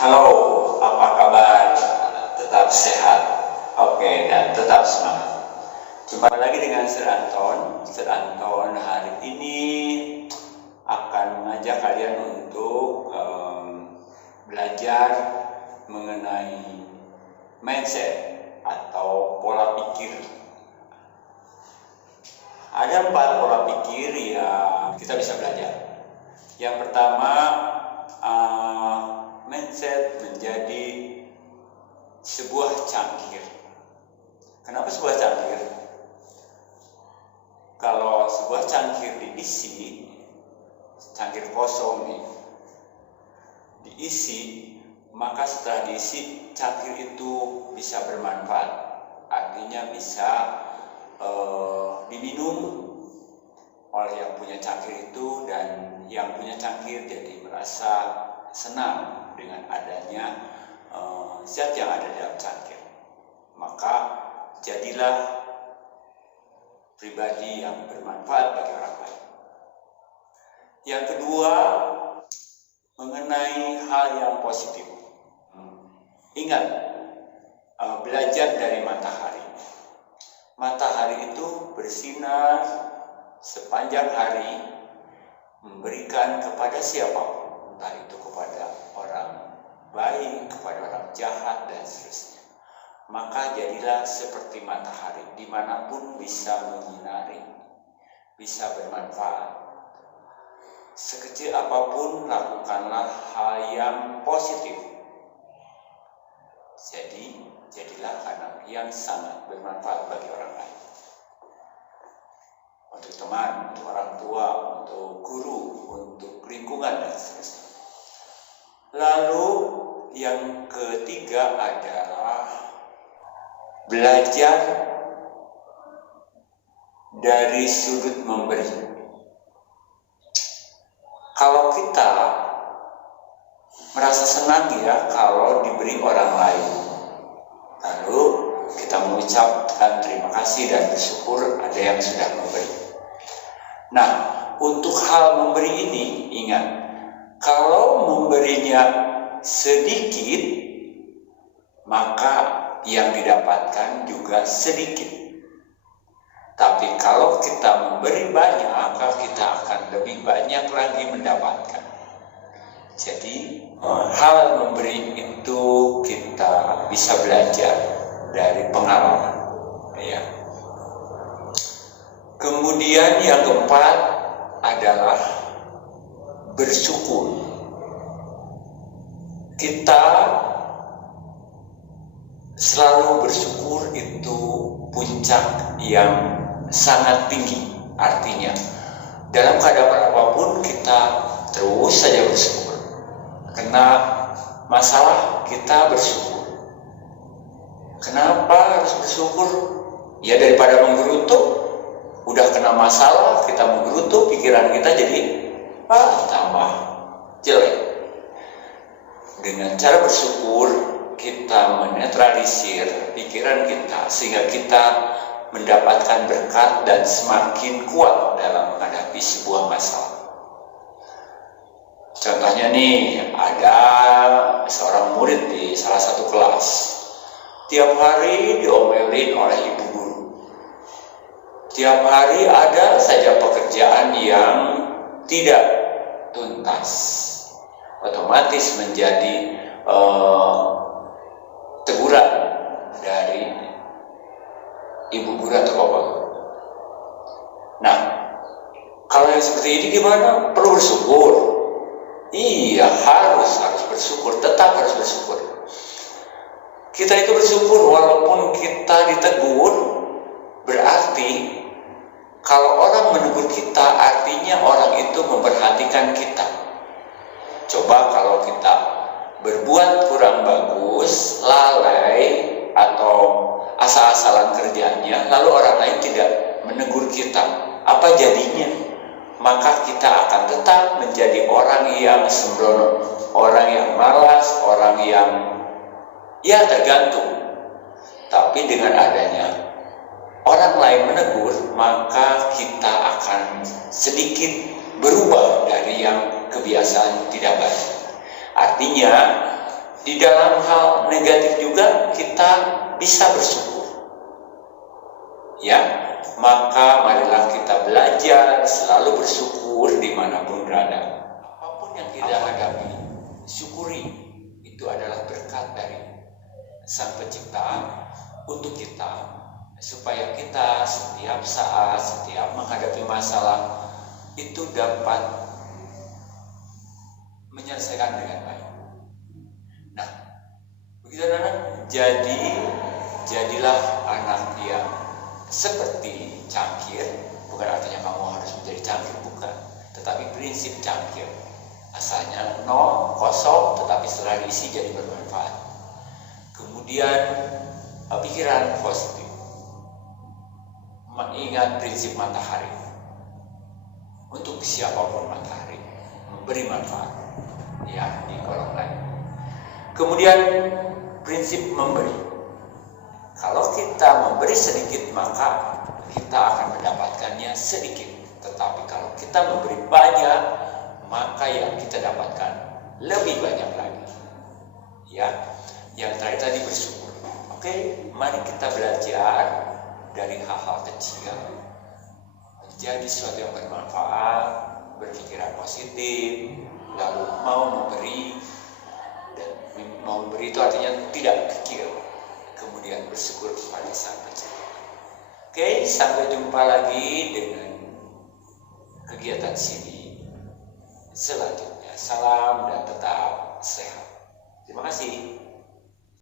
Halo, apa kabar? Tetap sehat, oke, dan tetap semangat. Jumpa lagi dengan Sir Anton. Sir Anton hari ini akan mengajak kalian untuk belajar mengenai mindset atau pola pikir. Ada 4 pola pikir yang kita bisa belajar. Yang pertama, mindset menjadi sebuah cangkir. Kenapa sebuah cangkir? Kalau sebuah cangkir diisi, cangkir kosong nih, diisi, maka setelah diisi, cangkir itu bisa bermanfaat. Artinya bisa diminum oleh yang punya cangkir itu, dan yang punya cangkir jadi merasa senang dengan adanya zat yang ada dalam cangkir. Maka jadilah pribadi yang bermanfaat bagi orang lain. Yang kedua, mengenai hal yang positif. Ingat, belajar dari matahari. Matahari itu bersinar sepanjang hari, memberikan kepada siapapun, entah itu kepada orang baik, kepada orang jahat, dan seterusnya. Maka jadilah seperti matahari, dimanapun bisa menyinari, bisa bermanfaat. Sekecil apapun, lakukanlah hal yang positif. Jadilah anak yang sangat bermanfaat bagi orang lain. Untuk teman, untuk orang tua, untuk guru, untuk lingkungan, dan seterusnya. Lalu yang ketiga adalah belajar dari sudut memberi. Kalau kita merasa senang ya kalau diberi orang lain, lalu kita mengucapkan terima kasih dan bersyukur ada yang sudah memberi. Nah, untuk hal memberi ini, ingat, kalau memberinya sedikit, maka yang didapatkan juga sedikit. Tapi kalau kita memberi banyak, maka kita akan lebih banyak lagi mendapatkan. Jadi, hal memberi itu kita bisa belajar dari pengalaman. Ya. Kemudian yang keempat adalah bersyukur. Kita selalu bersyukur itu puncak yang sangat tinggi. Artinya, dalam keadaan apapun kita terus saja bersyukur. Kena masalah, kita bersyukur. Kenapa harus bersyukur? Ya daripada menggerutu, udah kena masalah, kita menggerutu, pikiran kita jadi tambah jelek. Dengan cara bersyukur, kita menetralisir pikiran kita sehingga kita mendapatkan berkat dan semakin kuat dalam menghadapi sebuah masalah. Contohnya nih, ada seorang murid di salah satu kelas. Tiap hari diomelin oleh ibu guru. Tiap hari ada saja pekerjaan yang tidak tuntas. Otomatis menjadi teguran dari ibu guru atau bapak guru. Nah, kalau yang seperti ini gimana? Perlu bersyukur. Iya, harus bersyukur, tetap harus bersyukur. Kita itu bersyukur walaupun kita ditegur, berarti kalau orang menegur kita, artinya orang itu memperhatikan kita. Coba kalau kita berbuat kurang bagus, lalai, atau asal-asalan kerjanya, lalu orang lain tidak menegur kita, apa jadinya? Maka kita akan tetap menjadi orang yang sembrono, orang yang malas, orang yang ya tergantung. Tapi dengan adanya orang lain menegur, maka kita akan sedikit berubah dari yang kebiasaan tidak baik. Artinya Di dalam hal negatif juga kita bisa bersyukur. Ya, maka marilah kita belajar selalu bersyukur dimanapun berada. Apapun yang kita hadapi, syukuri. Itu adalah berkat dari Sang Pencipta untuk kita, supaya kita setiap saat, setiap menghadapi masalah itu dapat menyelesaikan dengan baik. Nah, begitu anak, jadilah anak yang seperti cangkir. Bukan artinya kamu harus menjadi cangkir, bukan. Tetapi prinsip cangkir, asalnya nol, kosong, tetapi setelah diisi jadi bermanfaat. Kemudian pikiran positif, mengingat prinsip matahari. Untuk siapapun matahari memberi manfaat, ya, di kolom lain. Kemudian prinsip memberi. Kalau kita memberi sedikit, maka kita akan mendapatkannya sedikit. Tetapi kalau kita memberi banyak, maka yang kita dapatkan lebih banyak lagi. Ya, yang terakhir tadi bersyukur. Oke, mari kita belajar dari hal-hal kecil menjadi sesuatu yang bermanfaat, berpikiran positif, lalu mau memberi. Dan mau memberi itu artinya tidak kikir. Kemudian bersyukur kepada Sang Pencipta. Oke, sampai jumpa lagi dengan kegiatan sini selanjutnya. Salam dan tetap sehat. Terima kasih.